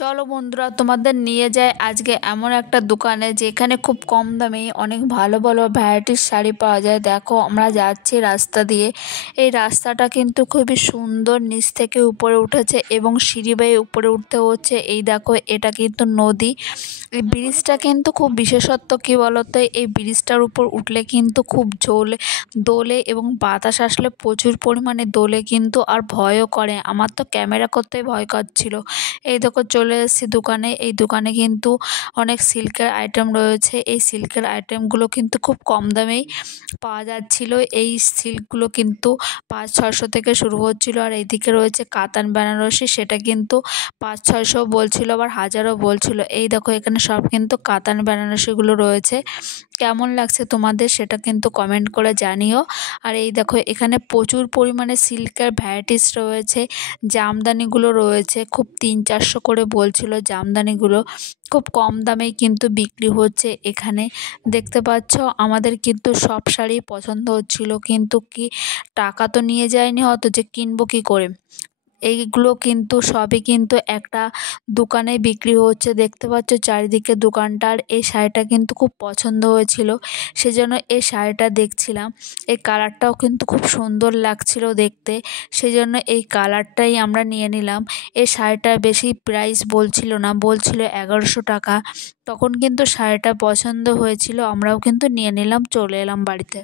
চলো বন্ধুরা, তোমাদের নিয়ে যায় আজকে এমন একটা দোকানে যেখানে খুব কম দামে অনেক ভালো ভালো ভ্যারাইটির শাড়ি পাওয়া যায়। দেখো, আমরা যাচ্ছি রাস্তা দিয়ে। এই রাস্তাটা কিন্তু খুবই সুন্দর, নিচ থেকে উপরে উঠেছে এবং সিঁড়ি বেয়ে উপরে উঠতে হচ্ছে। এই দেখো, এটা কিন্তু নদী। এই ব্রিজটা কিন্তু খুব বিশেষত্ব কী বলতো, এই ব্রিজটার উপর উঠলে কিন্তু খুব দোলে এবং বাতাস আসলে প্রচুর পরিমাণে দোলে কিন্তু, আর ভয়ও করে। আমার তো ক্যামেরা করতেই ভয় করছিল। এই দেখো, চলে এসেছি দোকানে। এই দোকানে কিন্তু অনেক সিল্কের আইটেম রয়েছে। এই সিল্কের আইটেমগুলো কিন্তু খুব কম দামেই পাওয়া যাচ্ছিল। এই সিল্কগুলো কিন্তু 500-600 থেকে শুরু হচ্ছিল। আর এইদিকে রয়েছে কাতান বেনারসি, সেটা কিন্তু 500-600 বলছিল, আবার 1000ও বলছিল। এই দেখো, এখানে সব কিন্তু কাতান বেনারসিগুলো রয়েছে। কেমন লাগছে তোমাদের সেটা কিন্তু কমেন্ট করে জানিও। আর এই দেখো, এখানে প্রচুর পরিমাণে সিল্কের ভ্যারাইটিস রয়েছে। জামদানিগুলো রয়েছে, খুব 300-400 করে বলছিল জামদানিগুলো। খুব কম দামেই কিন্তু বিক্রি হচ্ছে এখানে। দেখতে পাচ্ছ, আমাদের কিন্তু সব শাড়ি পছন্দ হচ্ছিল, কিন্তু কি টাকা তো নিয়ে যায়নি, হয়তো যে কিনবো কী করে। এইগুলো কিন্তু সবই কিন্তু একটা দোকানে বিক্রি হচ্ছে। দেখতে পাচ্ছ চারিদিকে দোকানটার। এই শাড়িটা কিন্তু খুব পছন্দ হয়েছিল, সেজন্য এই শাড়িটা দেখছিলাম। এই কালারটাও কিন্তু খুব সুন্দর লাগছিল দেখতে, সেজন্য এই কালারটাই আমরা নিয়ে নিলাম। এই শাড়িটার বেশি প্রাইস বলছিল না, বলছিল 1100 টাকা। তখন কিন্তু শাড়িটা পছন্দ হয়েছিল, আমরাও কিন্তু নিয়ে নিলাম, চলে এলাম বাড়িতে।